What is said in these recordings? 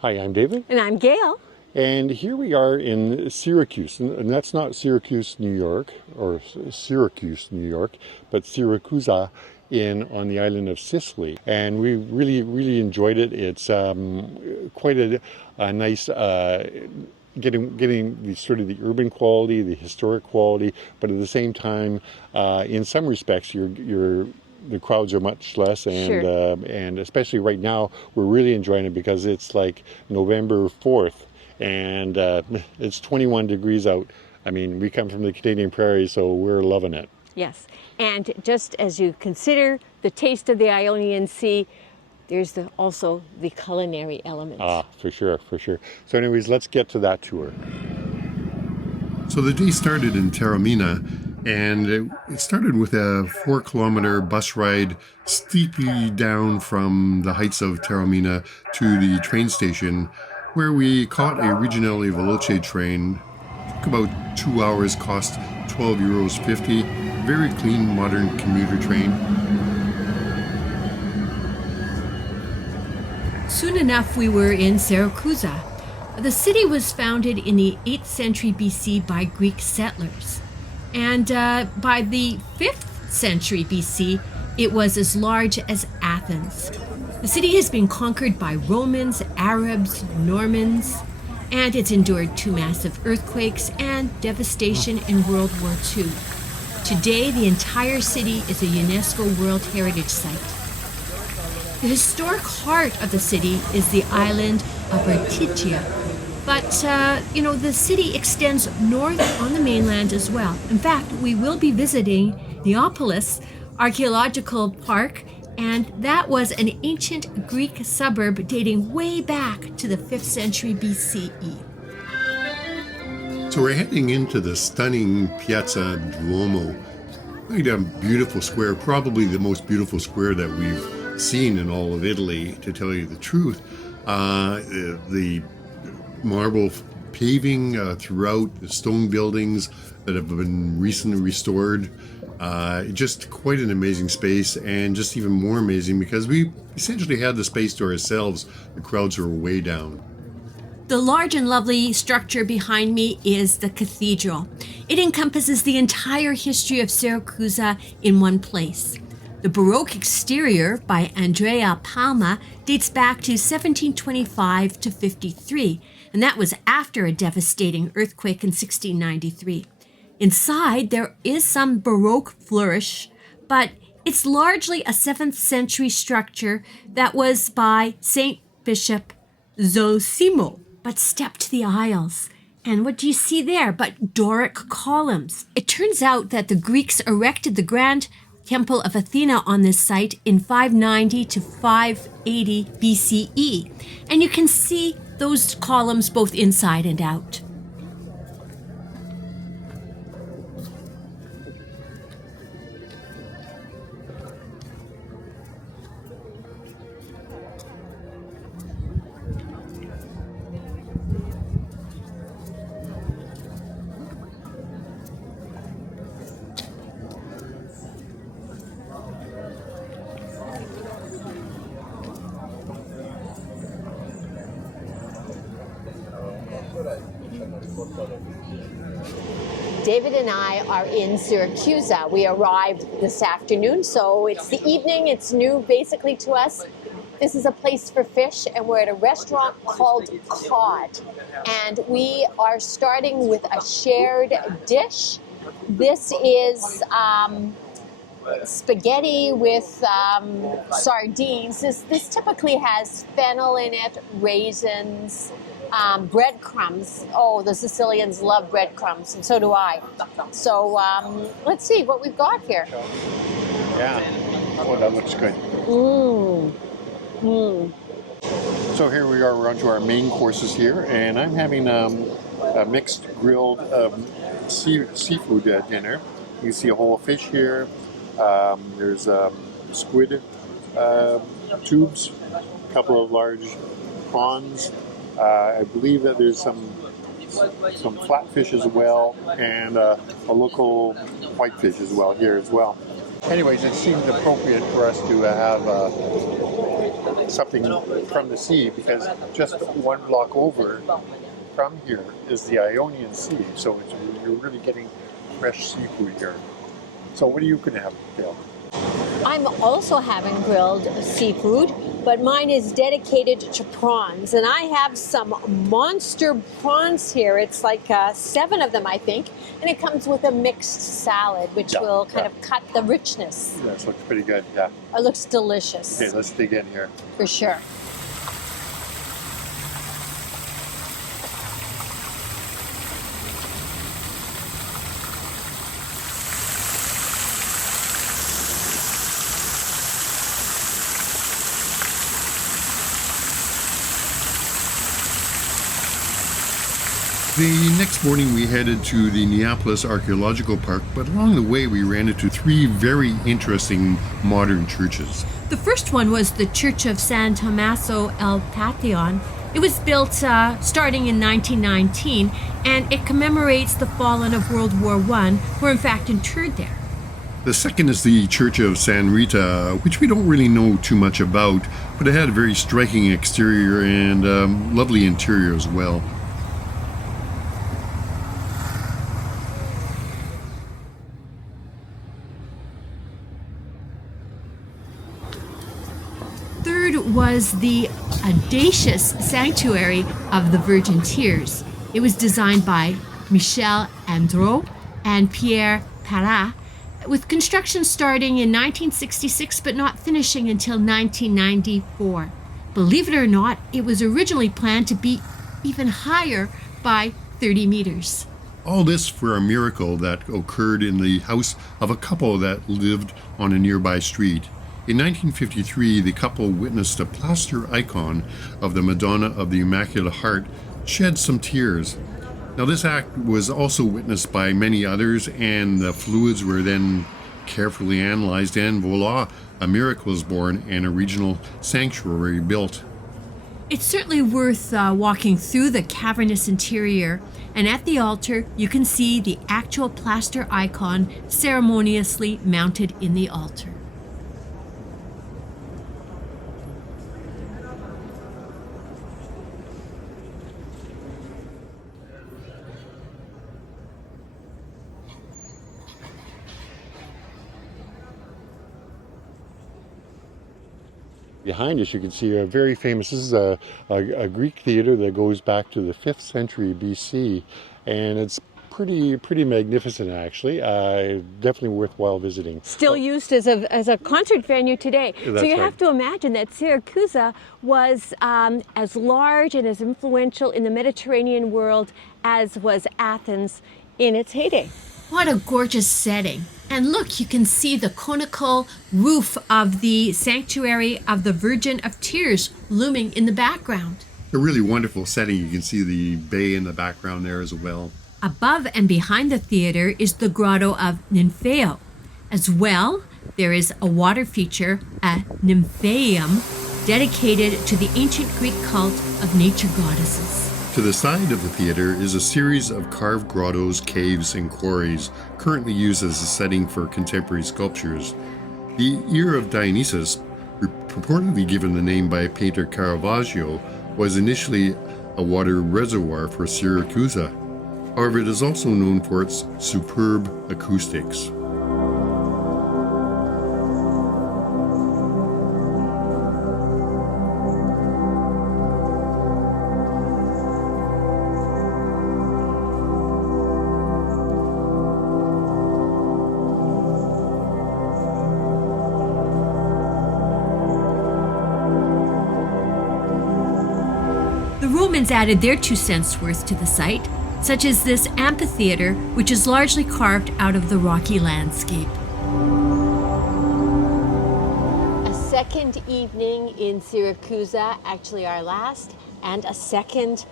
Hi, I'm David. And I'm Gail. And here we are in Syracuse. And that's not Syracuse, New York, or Syracuse, New York, but Siracusa on the island of Sicily. And we really enjoyed it. It's quite a nice getting the sort of the urban quality, the historic quality, but at the same time, in some respects, the crowds are much less, and Sure. and especially right now, we're really enjoying it because it's like November 4th, and it's 21 degrees out. I mean, we come from the Canadian prairies, so we're loving it. Yes. And just as you consider the taste of the Ionian Sea, there's also the culinary element. For sure. So anyways, let's get to that tour. So the day started in Taormina, and it started with a 4-kilometer bus ride steeply down from the heights of Taormina to the train station, where we caught a Regionale Veloce train. It took about 2 hours, cost €12.50. Very clean, modern commuter train. Soon enough, we were in Siracusa. The city was founded in the 8th century BC by Greek settlers. And by the 5th century BC, it was as large as Athens. The city has been conquered by Romans, Arabs, Normans, and it's endured 2 massive earthquakes and devastation in World War II. Today, the entire city is a UNESCO World Heritage Site. The historic heart of the city is the island of Ortygia. But, the city extends north on the mainland as well. In fact, we will be visiting Neapolis Archaeological Park, and that was an ancient Greek suburb dating way back to the 5th century BCE. So we're heading into the stunning Piazza Duomo. Quite a beautiful square, probably the most beautiful square that we've seen in all of Italy, to tell you the truth. The marble paving throughout, the stone buildings that have been recently restored. Just quite an amazing space, and just even more amazing because we essentially had the space to ourselves. The crowds are way down. The large and lovely structure behind me is the Cathedral. It encompasses the entire history of Siracusa in one place. The Baroque exterior by Andrea Palma dates back to 1725 to 53, and that was after a devastating earthquake in 1693. Inside, there is some Baroque flourish, but it's largely a 7th century structure that was by Saint Bishop Zosimo. But step to the aisles, and what do you see there but Doric columns? It turns out that the Greeks erected the Grand Temple of Athena on this site in 590 to 580 BCE, and you can see those columns both inside and out. David and I are in Siracusa. We arrived this afternoon, so it's the evening. It's new basically to us. This is a place for fish, and we're at a restaurant called Cod. And we are starting with a shared dish. This is spaghetti with sardines. This typically has fennel in it, raisins, breadcrumbs. Oh, the Sicilians love breadcrumbs, and so do I. So let's see what we've got here. Yeah. Oh, that looks good. So here we are, we're on to our main courses here, and I'm having a mixed grilled seafood dinner. You can see a whole fish here. There's squid tubes, a couple of large prawns. I believe that there's some flatfish as well, and a local whitefish as well here as well. Anyways, it seemed appropriate for us to have something from the sea, because just one block over from here is the Ionian Sea, so you're really getting fresh seafood here. So what are you going to have, Gail? I'm also having grilled seafood, but mine is dedicated to prawns. And I have some monster prawns here. It's like 7 of them, I think. And it comes with a mixed salad, which will kind of cut the richness. Yeah, this looks pretty good, yeah. It looks delicious. Okay, let's dig in here. For sure. The next morning we headed to the Neapolis Archaeological Park, but along the way we ran into 3 very interesting modern churches. The first one was the Church of San Tommaso el Pantheon. It was built starting in 1919, and it commemorates the fallen of World War I, who were in fact interred there. The second is the Church of San Rita, which we don't really know too much about, but it had a very striking exterior and lovely interior as well. Third was the audacious Sanctuary of the Virgin Tears. It was designed by Michel Andro and Pierre Parat, with construction starting in 1966 but not finishing until 1994. Believe it or not, it was originally planned to be even higher by 30 meters. All this for a miracle that occurred in the house of a couple that lived on a nearby street. In 1953, the couple witnessed a plaster icon of the Madonna of the Immaculate Heart shed some tears. Now, this act was also witnessed by many others, and the fluids were then carefully analyzed, and voila, a miracle was born and a regional sanctuary built. It's certainly worth walking through the cavernous interior, and at the altar you can see the actual plaster icon ceremoniously mounted in the altar. Behind us, you can see a very famous, this is a Greek theater that goes back to the 5th century BC, and it's pretty magnificent, actually. Definitely worthwhile visiting. Still used as a concert venue today. That's so you right. have to imagine that Siracusa was as large and as influential in the Mediterranean world as was Athens in its heyday. What a gorgeous setting. And look, you can see the conical roof of the Sanctuary of the Virgin of Tears looming in the background. A really wonderful setting. You can see the bay in the background there as well. Above and behind the theater is the Grotto of Nympheo. As well, there is a water feature, a Nymphaeum, dedicated to the ancient Greek cult of nature goddesses. To the side of the theater is a series of carved grottos, caves, and quarries, currently used as a setting for contemporary sculptures. The Ear of Dionysus, purportedly given the name by painter Caravaggio, was initially a water reservoir for Siracusa. However, it is also known for its superb acoustics. The Romans added their 2 cents worth to the site, such as this amphitheater, which is largely carved out of the rocky landscape. A second evening in Siracusa, actually our last, and a second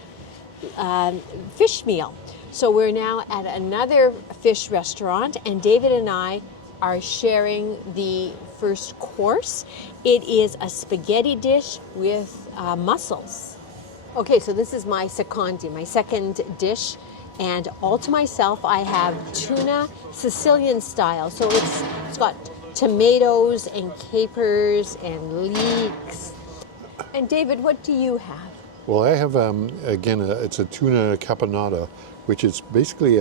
fish meal. So we're now at another fish restaurant, and David and I are sharing the first course. It is a spaghetti dish with mussels. Okay, so this is my secondi, my second dish, and all to myself I have tuna Sicilian style. So it's got tomatoes and capers and leeks. And David, what do you have? Well, I have, again, it's a tuna caponata, which is basically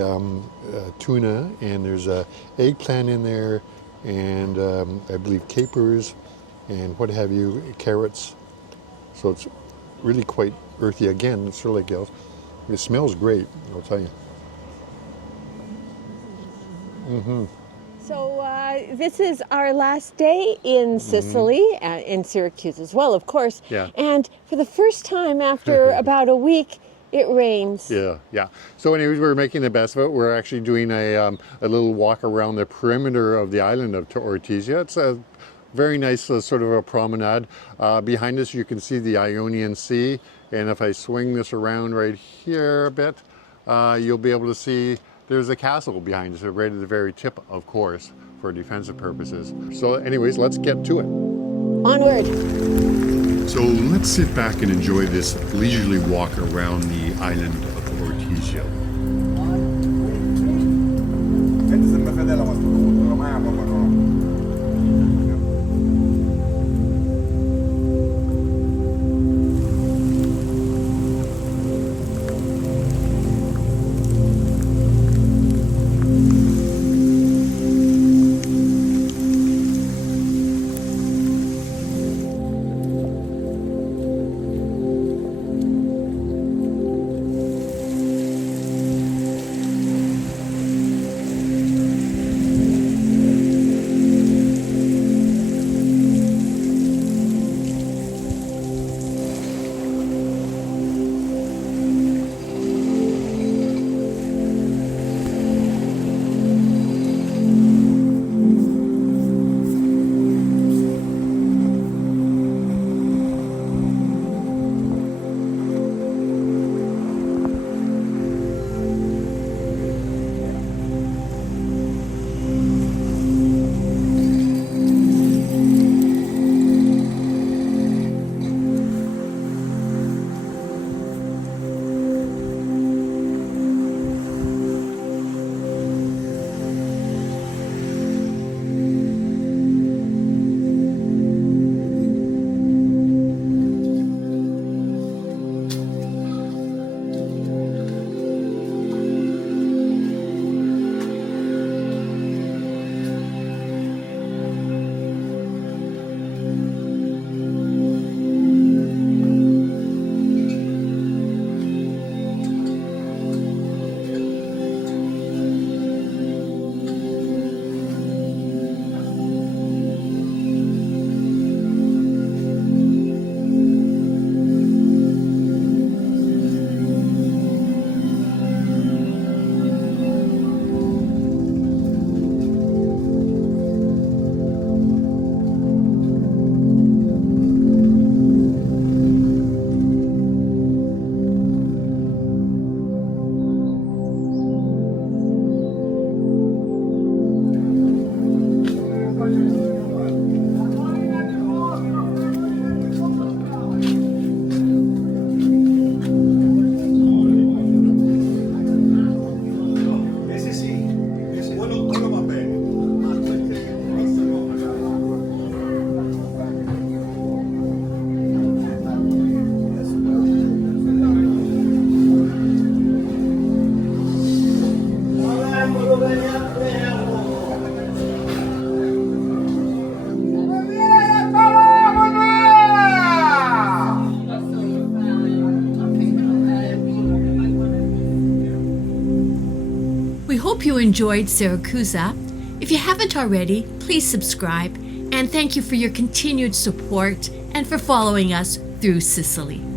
tuna, and there's a eggplant in there, and I believe capers, and what have you, carrots. So it's really quite earthy. Again, it's sort of like else. It smells great, I'll tell you. So this is our last day in Sicily, in Syracuse as well, of course. Yeah. And for the first time after about a week, it rains. Yeah. So anyways, we're making the best of it. We're actually doing a little walk around the perimeter of the island of Ortygia. It's a very nice sort of a promenade. Behind us, you can see the Ionian Sea. And if I swing this around right here a bit, you'll be able to see there's a castle behind us, right at the very tip, of course, for defensive purposes. So anyways, let's get to it. Onward. So let's sit back and enjoy this leisurely walk around the island of Ortygia. hope you enjoyed Siracusa. If you haven't already, please subscribe, and thank you for your continued support and for following us through Sicily.